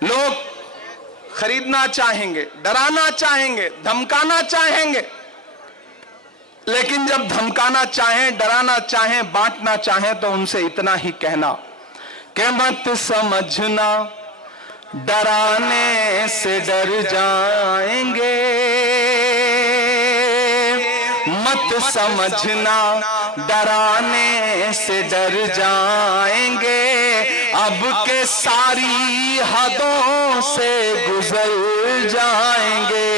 लोग खरीदना चाहेंगे, डराना चाहेंगे, धमकाना चाहेंगे, लेकिन जब धमकाना चाहें, डराना चाहें, बांटना चाहें तो उनसे इतना ही कहना कि मत समझना डराने से डर जाएंगे, मत समझना डराने से डर जाएंगे, अब के सारी हदों से गुजर जाएंगे,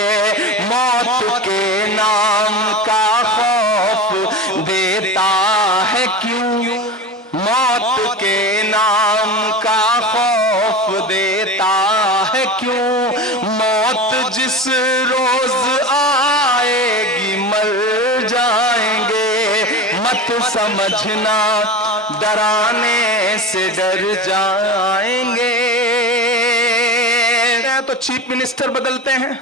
मौत के नाम का खौफ देता है क्यों, मौत के नाम का खौफ देता है क्यों, मौत जिस रोज आएगी मर जाएंगे, मत समझना डराने से डर जाएंगे। तो चीफ मिनिस्टर बदलते हैं,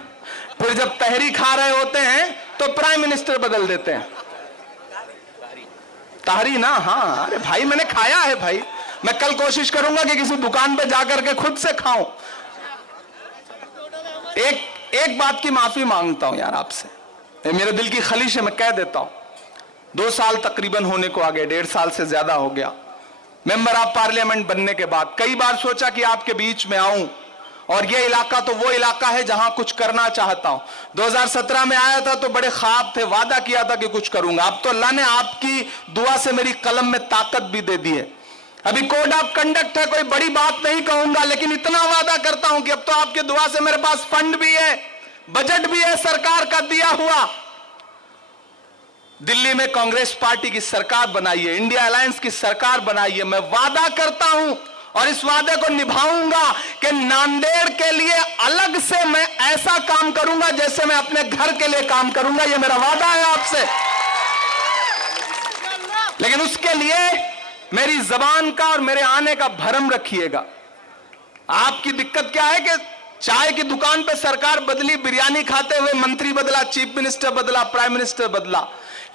फिर जब तहरी खा रहे होते हैं तो प्राइम मिनिस्टर बदल देते हैं। ताहरी ना, हाँ, अरे भाई मैंने खाया है भाई, मैं कल कोशिश करूंगा कि किसी दुकान पे जाकर के खुद से खाऊं। एक बात की माफी मांगता हूं यार आपसे, मेरे दिल की खलिश है, मैं कह देता हूं। 2 साल तकरीबन होने को आ गए, 1.5 साल से ज्यादा हो गया मेंबर ऑफ पार्लियामेंट बनने के बाद। कई बार सोचा कि आपके बीच में आऊं, और यह इलाका तो वो इलाका है जहां कुछ करना चाहता हूं। 2017 में आया था तो बड़े ख्वाब थे, वादा किया था कि कुछ करूंगा। अब तो अल्लाह ने आपकी दुआ से मेरी कलम में ताकत भी दे दी है। अभी कोड ऑफ कंडक्ट है, कोई बड़ी बात नहीं कहूंगा, लेकिन इतना वादा करता हूं कि अब तो आपकी दुआ से मेरे पास फंड भी है, बजट भी है सरकार का दिया हुआ। दिल्ली में कांग्रेस पार्टी की सरकार बनाई है, इंडिया अलायंस की सरकार बनाई है। मैं वादा करता हूं और इस वादे को निभाऊंगा कि नांदेड़ के लिए अलग से मैं ऐसा काम करूंगा जैसे मैं अपने घर के लिए काम करूंगा। यह मेरा वादा है आपसे। लेकिन उसके लिए मेरी जबान का और मेरे आने का भरम रखिएगा। आपकी दिक्कत क्या है कि चाय की दुकान पे सरकार बदली, बिरयानी खाते हुए मंत्री बदला, चीफ मिनिस्टर बदला, प्राइम मिनिस्टर बदला,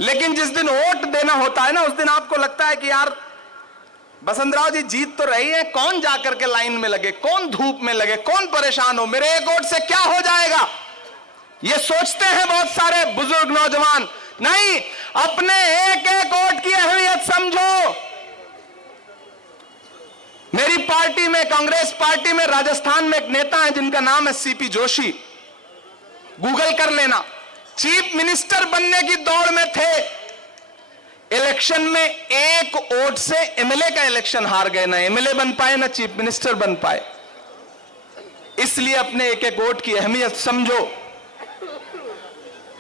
लेकिन जिस दिन वोट देना होता है ना, उस दिन आपको लगता है कि यार बसंत राव जी जीत तो रही है, कौन जाकर के लाइन में लगे, कौन धूप में लगे, कौन परेशान हो, मेरे एक वोट से क्या हो जाएगा, ये सोचते हैं बहुत सारे बुजुर्ग नौजवान। नहीं, अपने एक एक वोट की अहमियत समझो। मेरी पार्टी में, कांग्रेस पार्टी में, राजस्थान में एक नेता है जिनका नाम है सीपी जोशी, गूगल कर लेना। चीफ मिनिस्टर बनने की दौड़ में थे, इलेक्शन में एक वोट से एमएलए का इलेक्शन हार गए, ना एमएलए बन पाए ना चीफ मिनिस्टर बन पाए। इसलिए अपने एक एक वोट की अहमियत समझो।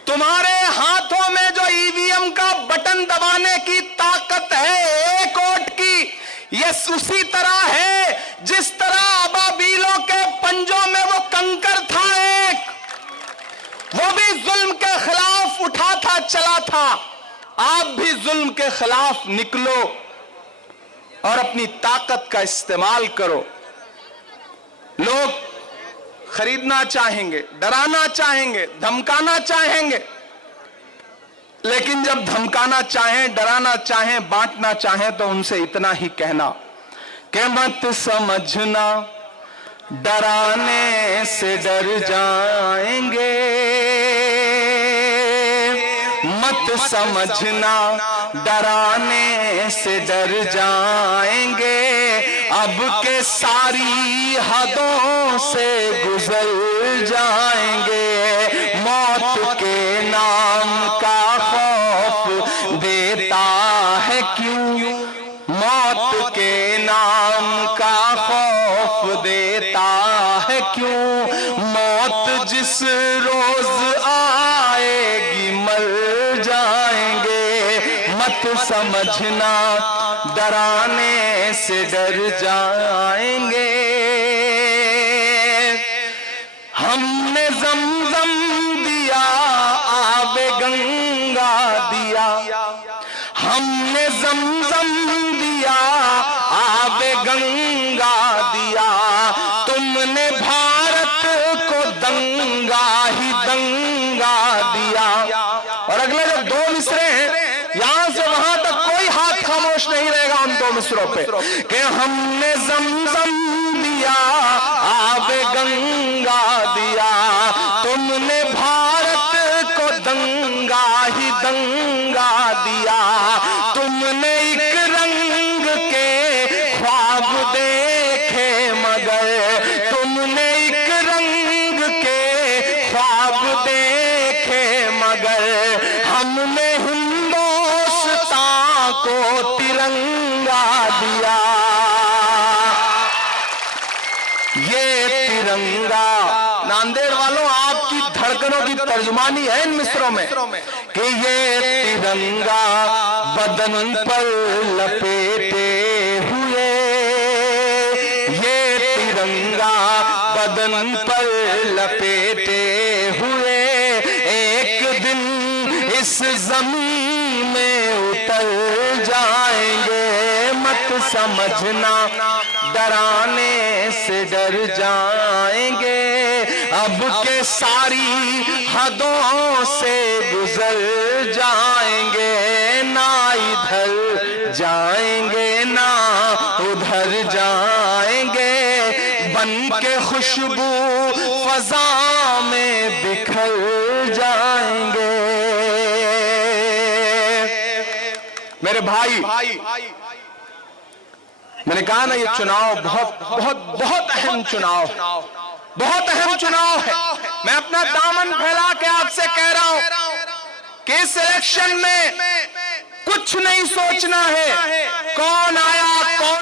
तुम्हारे हाथों में जो ईवीएम का बटन दबाने की ताकत है एक वोट की, यह उसी तरह है जिस तरह अबाबीलों के पंजों में वो कंकर था एक, वो भी जुल्म के खिलाफ उठा था, चला था। आप भी जुल्म के खिलाफ निकलो और अपनी ताकत का इस्तेमाल करो। लोग खरीदना चाहेंगे, डराना चाहेंगे, धमकाना चाहेंगे, लेकिन जब धमकाना चाहें, डराना चाहें, बांटना चाहें तो उनसे इतना ही कहना कि मत समझना डराने से डर जाएंगे, मत समझना डराने से डर जाएंगे, अब के सारी हदों से गुजर जाएंगे, मौत के नाम का खौफ देता है क्यों, मौत के नाम का खौफ देता है क्यों, मौत जिस रोज आएगी मर जाएंगे, मत समझना डराने से डर जाएंगे। हमने ज़मज़म दिया, आबे गंगा दिया, हमने ज़मज़म दिया, आबे गंगा दिया, तुमने भारत को दंगा ही दंगा दिया। और अगले जो 2 मिसरे हैं, यहां से वहां तक कोई हाथ खामोश नहीं रहेगा उन 2 मिसरों पे कि हमने ज़मज़म दिया, आबे मगर हमने हिंदुस्तान को तिरंगा दिया। ये तिरंगा, नांदेड़ वालों आपकी धड़कनों की तर्जुमानी है इन मिसरों में कि ये तिरंगा बदन पर लपेटे हुए, ये तिरंगा बदन पर लपेटे हुए एक दिन इस जमीन में उतर जाएंगे। मत समझना डराने से डर जाएंगे, अब के सारी हदों से गुजर जाएंगे। ना इधर जाएंगे ना उधर जाएंगे, बन के खुशबू फजा में बिखर जाएंगे। मेरे भाई, मैंने कहा ना ये चुनाव बहुत बहुत बहुत अहम चुनाव, बहुत अहम चुनाव है। मैं अपना दामन फैला के आपसे कह रहा हूं कि इस इलेक्शन में कुछ नहीं सोचना है कौन आया कौन